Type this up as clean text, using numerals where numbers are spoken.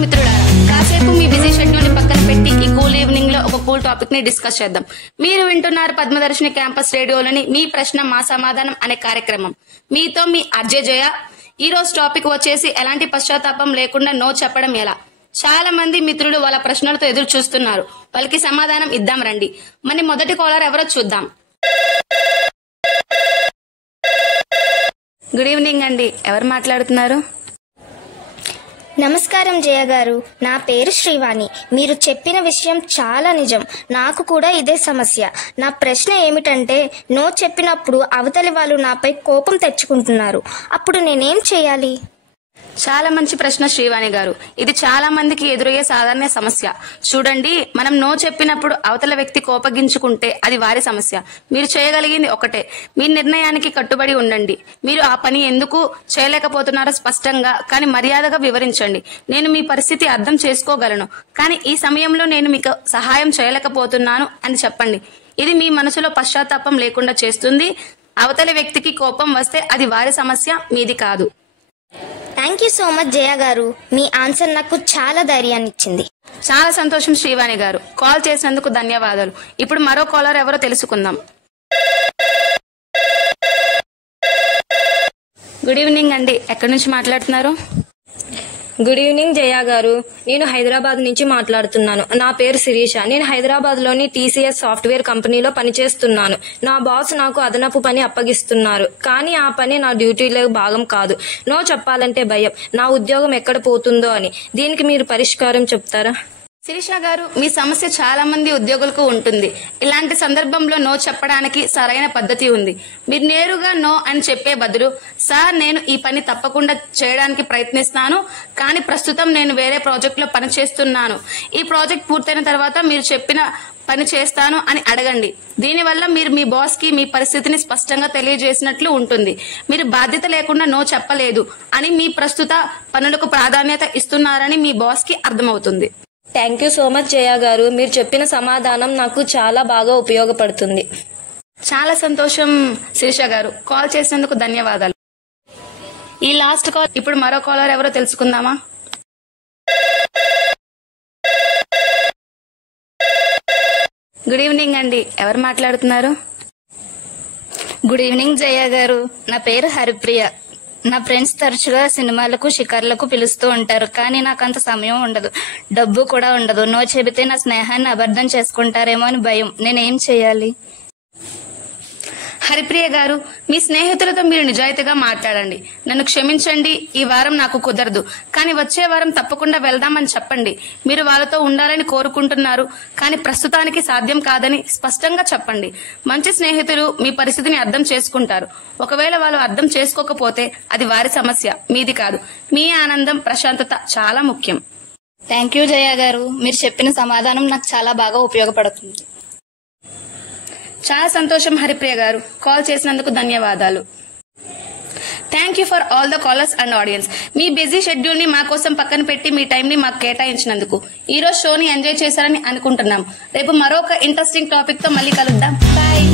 మిత్రులారా, కాసేపు మీ busy schedule ని పక్కన పెట్టి ఈ కూల్ ఈవినింగ్ లో ఒక కూల్ టాపిక్ ని డిస్కస్ చేద్దాం. మీరు వింటున్నారు పద్మదర్శిని క్యాంపస్ రేడియోలోని మీ ప్రశ్న మా సమాధానం అనే కార్యక్రమం. మీతో మీ అర్జే జయ. ఈ రోజు టాపిక్ వచ్చేసి ఎలాంటి పశ్చాత్తాపం లేకుండా నో చెప్పడం ఎలా. చాలా మంది మిత్రులు వాళ్ళ ప్రశ్నలతో ఎదురు చూస్తున్నారు. వాళ్ళకి సమాధానం ఇద్దాం రండి. మన మొదటి కాలర్ ఎవరో చూద్దాం. గుడ్ ఈవినింగ్ అండి, ఎవరు మాట్లాడుతున్నారు? నమస్కారం జయ గారు, నా పేరు శ్రీవాణి. మీరు చెప్పిన విషయం చాలా నిజం. నాకు కూడా ఇదే సమస్య. నా ప్రశ్న ఏమిటంటే, నో చెప్పినప్పుడు అవతలి వాళ్ళు నాపై కోపం తెచ్చుకుంటున్నారు. అప్పుడు నేనేం చేయాలి? చాలా మంచి ప్రశ్న శ్రీవాణి గారు. ఇది చాలా మందికి ఎదురయ్యే సాధారణ సమస్య. చూడండి, మనం నో చెప్పినప్పుడు అవతల వ్యక్తి కోపగించుకుంటే అది వారి సమస్య. మీరు చేయగలిగింది ఒకటే, మీ నిర్ణయానికి కట్టుబడి ఉండండి. మీరు ఆ పని ఎందుకు చేయలేకపోతున్నారో స్పష్టంగా కానీ మర్యాదగా వివరించండి. నేను మీ పరిస్థితి అర్థం చేసుకోగలను, కానీ ఈ సమయంలో నేను మీకు సహాయం చేయలేకపోతున్నాను అని చెప్పండి. ఇది మీ మనసులో పశ్చాత్తాపం లేకుండా చేస్తుంది. అవతలి వ్యక్తికి కోపం వస్తే అది వారి సమస్య, మీది కాదు. థ్యాంక్ యూ సో మచ్ జయ గారు. మీ ఆన్సర్ నాకు చాలా ధైర్యాన్ని ఇచ్చింది. చాలా సంతోషం శ్రీవాణి గారు. కాల్ చేసినందుకు ధన్యవాదాలు. ఇప్పుడు మరో కాలర్ ఎవరో తెలుసుకుందాం. గుడ్ ఈవినింగ్ అండి, ఎక్కడి నుంచి మాట్లాడుతున్నారు? గుడ్ ఈవినింగ్ జయ గారు, నేను హైదరాబాద్ నుంచి మాట్లాడుతున్నాను. నా పేరు శిరీష. నేను హైదరాబాద్ లోని TCS సాఫ్ట్వేర్ కంపెనీలో పనిచేస్తున్నాను. నా బాస్ నాకు అదనపు పని అప్పగిస్తున్నారు, కానీ ఆ పని నా డ్యూటీలో భాగం కాదు. నో చెప్పాలంటే భయం. నా ఉద్యోగం ఎక్కడ పోతుందో అని. దీనికి మీరు పరిష్కారం చెప్తారా? శిరీష గారు, మీ సమస్య చాలా మంది ఉద్యోగులకు ఉంటుంది. ఇలాంటి సందర్భంలో నో చెప్పడానికి సరైన పద్ధతి ఉంది. మీరు నేరుగా నో అని చెప్పే బదులు, సార్ నేను ఈ పని తప్పకుండా చేయడానికి ప్రయత్నిస్తాను, కానీ ప్రస్తుతం నేను వేరే ప్రాజెక్ట్ లో పని చేస్తున్నాను. ఈ ప్రాజెక్ట్ పూర్తయిన తర్వాత మీరు చెప్పిన పని చేస్తాను అని అడగండి. దీనివల్ల మీరు మీ బాస్ కి మీ పరిస్థితిని స్పష్టంగా తెలియజేసినట్లు ఉంటుంది. మీరు బాధ్యత లేకుండా నో చెప్పలేదు అని, మీ ప్రస్తుత పనులకు ప్రాధాన్యత ఇస్తున్నారని మీ బాస్ కి అర్థమవుతుంది. థ్యాంక్ యూ సో మచ్ జయ గారు. మీరు చెప్పిన సమాధానం నాకు చాలా బాగా ఉపయోగపడుతుంది. చాలా సంతోషం శిరీష గారు. కాల్ చేసినందుకు ధన్యవాదాలు. ఈ లాస్ట్ కాల్. ఇప్పుడు మరో కాలర్ ఎవరో తెలుసుకుందామా? గుడ్ ఈవినింగ్ అండి, ఎవరు మాట్లాడుతున్నారు? గుడ్ ఈవినింగ్ జయ గారు, నా పేరు హరిప్రియ. నా ఫ్రెండ్స్ తరచుగా సినిమాలకు షికార్లకు పిలుస్తూ ఉంటారు, కానీ నాకు అంత సమయం ఉండదు, డబ్బు కూడా ఉండదు. నో చెబితే నా స్నేహాన్ని అబద్ధం చేసుకుంటారేమో అని భయం. నేనేం చేయాలి? హరిప్రియ గారు, మీ స్నేహితులతో మీరు నిజాయితీగా మాట్లాడండి. నన్ను క్షమించండి, ఈ వారం నాకు కుదరదు, కానీ వచ్చే వారం తప్పకుండా వెళ్దామని చెప్పండి. మీరు వాళ్ళతో ఉండాలని కోరుకుంటున్నారు, కానీ ప్రస్తుతానికి సాధ్యం కాదని స్పష్టంగా చెప్పండి. మంచి స్నేహితులు మీ పరిస్థితిని అర్థం చేసుకుంటారు. ఒకవేళ వాళ్ళు అర్థం చేసుకోకపోతే అది వారి సమస్య, మీది కాదు. మీ ఆనందం, ప్రశాంతత చాలా ముఖ్యం. థ్యాంక్ యూ జయ గారు, మీరు చెప్పిన సమాధానం నాకు చాలా బాగా ఉపయోగపడుతుంది. చాలా సంతోషం హరిప్రియ గారు. కాల్ చేసినందుకు ధన్యవాదాలు. Thank you for all the callers and audience. మీ బిజీ షెడ్యూల్ ని మా కోసం పక్కన పెట్టి మీ టైం ని మాకు కేటాయించినందుకు. ఈ రోజు షోని ఎంజాయ్ చేశారని అనుకుంటున్నాం. రేపు మరొక ఇంట్రెస్టింగ్ టాపిక్ తో మళ్ళీ కలుద్దాం. బాయ్.